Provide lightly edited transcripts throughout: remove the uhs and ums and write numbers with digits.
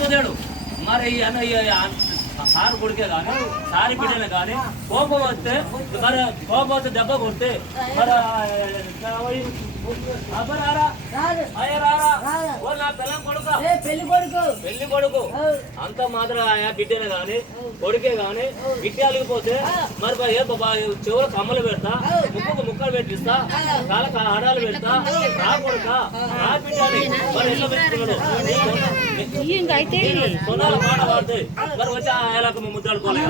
బసోదేవుడు మరి సారు కొడుకే కానీ సారి బిడ్డనే కానీ కోపం వస్తే మరి కోపం వస్తే దెబ్బ కొడితే మరి పెళ్లి కొడుకు అంత మాత్రం బిడ్డనే గాని కొడుకే గాని బిడ్డ అలిగిపోతే మరి చెవుల కమ్మలు పెడతా ముక్కకు ముక్కలు పెట్టిస్తా కాళ్ళ ఆడాలు పెడతా రా కొడుక రా బిడ్డని మరి ఎట్లా పెట్టుకున్నాడు సొనాల మాట వాడితే మరి వచ్చి ఆయనకు ముద్దాడుకోలే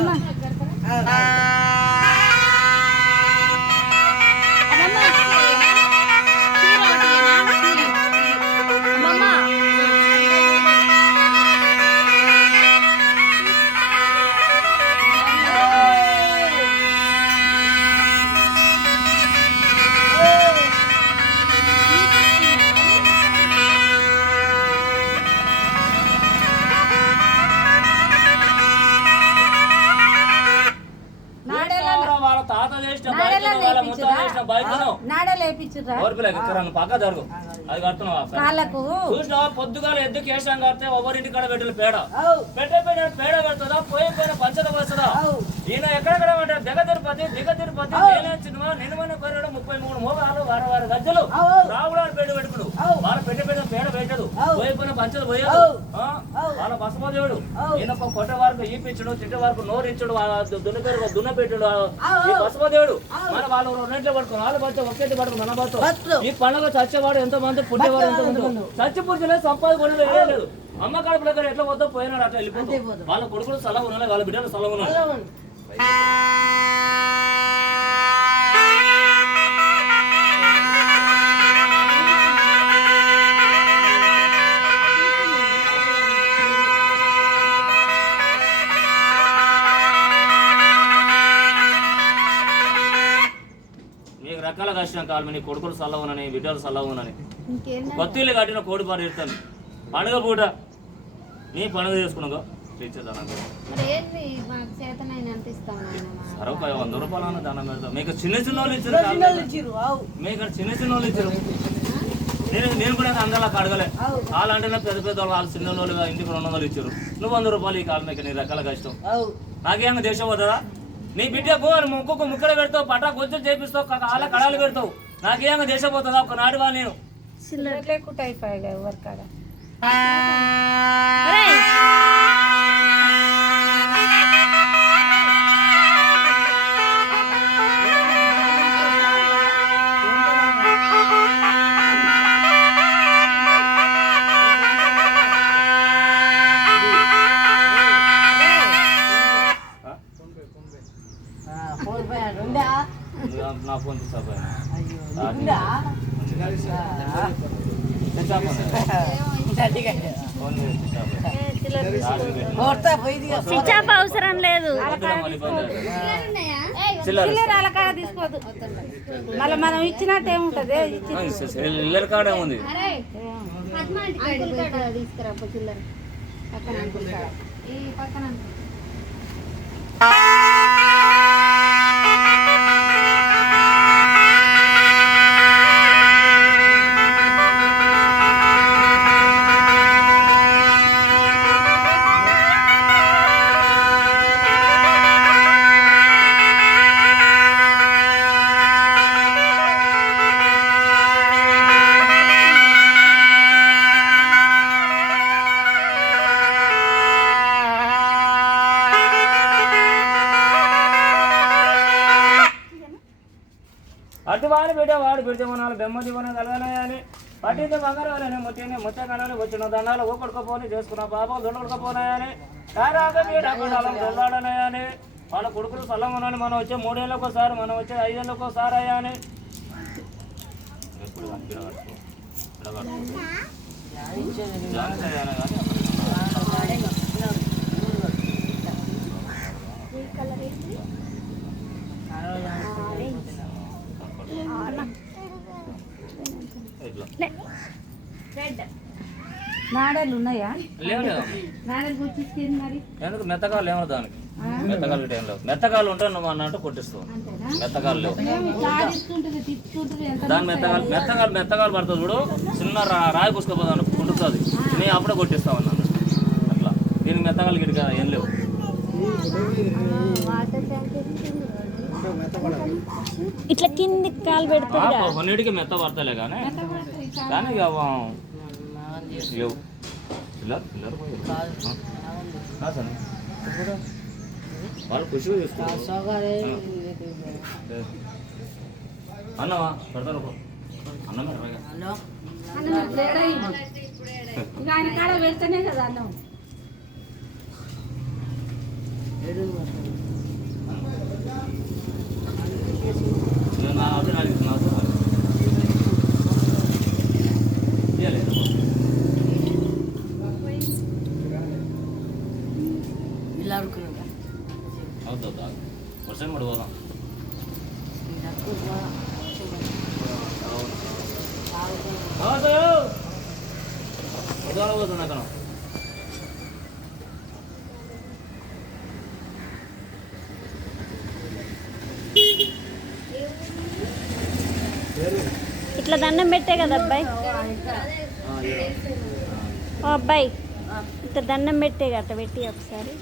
పొద్దుగాల ఎద్దు కేశం కడితే ఎవరింటి కాడ పెట్టిన పేడ పేడ పెడుతుందా పోయిన పంచద వస్తుందా ఈయన ఎక్కడెక్కడ దిగ తిరుపతి సినిమా నిన్నమైన పేరు 33 మోగాలు వారి గజ్జలు రావుడాలు పేడ పెట్టుకుడు వాళ్ళ పెట్టిన పేడ పెట్టదు పోయిపోయిన పంచద పోయదు వాళ్ళ బసమదేవుడు ఈయన కొట్ట వరకు ఈపించడు తిట్ట వరకు నోరించడు దున్న పెట్టాడు బసమదేవుడు మన వాళ్ళు రెండింటిలో పడుకుని వాళ్ళు పడితే ఒకేటి పడుకుని మన పడుతూ ఈ పండుగ చచ్చేవాడు ఎంతో మంది పుట్టేవాడు ఎంతో మంది చచ్చి పుట్టలేదు సంపాదించలేదు వేయలేదు అమ్మ కడుపు దగ్గర ఎట్లా పోతే పోయినాడు అట్లా వెళ్ళిపోతుంది వాళ్ళ కొడుకులు స్థలం ఉన్నాయి వాళ్ళ బిడ్డలు స్థలం ఉన్నాయి రకాల కష్టం కాదు నీ కొడుకులు సల్లవునని బిడ్డలు సల్లవునని కొత్తిల్లు కట్టిన కోడి పాడు ఇస్తాను పండుగ పూట నీ పండుగ చేసుకున్నాగో సరే 100 రూపాయలు దండం పెడతాం మీకు చిన్న వాళ్ళు ఇచ్చారు మీకు చిన్న వాళ్ళు ఇచ్చారు నేను కూడా అందరిలా అడగలే వాళ్ళంటే పెద్ద పెద్ద వాళ్ళు చిన్న వాళ్ళు ఇంటికి 200 ఇచ్చారు నువ్వు 100 రూపాయలు ఈ కాలం మీకు నీ రకాల కష్టం నాకేమో దేశం పోతుందా నీ బిడ్డకు ముక్కు ముక్కలు పెడతావు పట్టా కొంచెం చేపిస్తావు కాళ్ళ కడాలు పెడతావు నాకేమో దేశం పోతుందా ఒకనాడు వా నేను నా ఫోన్ అవసరం లేదు తీసుకోవద్దు మళ్ళీ మనం ఇచ్చినట్టు ఏముంటది చిల్లర కాడే ఉంది తీసుకురా చిల్లర పక్కన అటు వాడు పెడితే మన బెమ్మ జీవనం కలగనాయని పట్టితే బంగారం ముచ్చ కళని వచ్చిన దండాలు ఊకొడుకోపోని చేసుకున్న పాపం దొండకొడుకోపోనాయని దొల్లాడనాయని వాళ్ళ కొడుకులు సల్లం ఉన్నాయని మనం వచ్చే 3 ఏళ్ళకి ఒకసారి మనం వచ్చే 5 ఏళ్ళకి ఒకసారి అయ్యాని నాడలు ఉన్నాయా? ఎందుకు మెత్తకాలు ఏమో దానికి మెత్తకాలు టైంలో మెత్తకాలు ఉంటే నువ్వు అన్నట్టు కొట్టిస్తావు. మెత్తకాలు లేవు దాని మెత్తకాలు పడుతుంది చూడు, చిన్న రాయి పుసుకపోదాను కుట్టుతుంది, నేను అప్పుడే కొట్టిస్తావు అన్నాను. అట్లా మెత్తగలిగిడు కదా ఏం లేవు. ఇట్లా కింది కాలు పెడతారు కొన్నిటికి మెత్త పడతలే కానీ కానీ ఇక లేవు. వాళ్ళు ఖుషిగా చూసుకోవాలి. అన్నమా పెడతారు అన్నం పెట్టరా ఆయన కాడ పెడితేనే కదా అన్నం. అవుతుందా వర్షం పడిపోదాం. పోతుంది అక్కడ ఇట్లా దండం పెట్టే కదా అబ్బాయి. ఓ అబ్బాయి ఇట్లా దండం పెట్టే కదా పెట్టి ఒకసారి.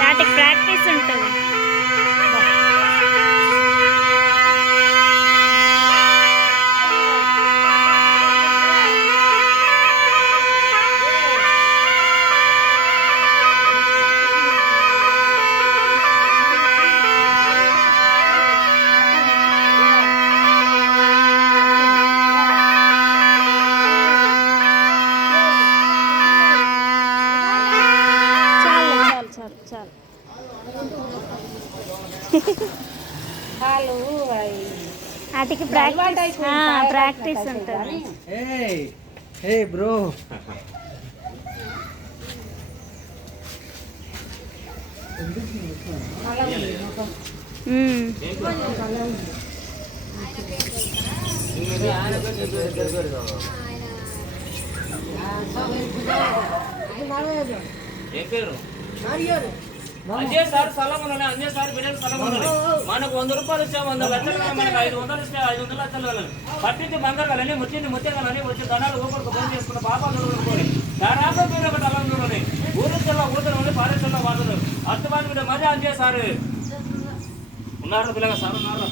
వాటికి ప్రాక్టీస్ ఉంటుంది. వాటికి ప్రాక్టీస్ ఉంటుంది. బ్రో ఏం పేరు? అంజయ్ సార్ స్థలం ఉన్నది. అంజయ్ సార్ బిడ్డల స్థలం ఉన్నది. మనకు 100 రూపాయలు ఇస్తే 100 లక్షలు, మనకు 500 ఇస్తే 500 లక్షలు వెళ్ళాలి. పట్టించి బంగారాలని ముట్టింది ముత్యాలని వచ్చి ధనాలు ఊపడికి ఫోన్ చేసుకున్న పాపాలు చదువుకోని దాదాపు మీరు ఒకటి అలా చూడండి. ఊరిలో ఊరుతున్న పారేశ్వరంలో వాదులు అర్థమాని మీద మజా అంజయ్ సార్ ఉన్నారు. పిల్లగా సార్ ఉన్నారు.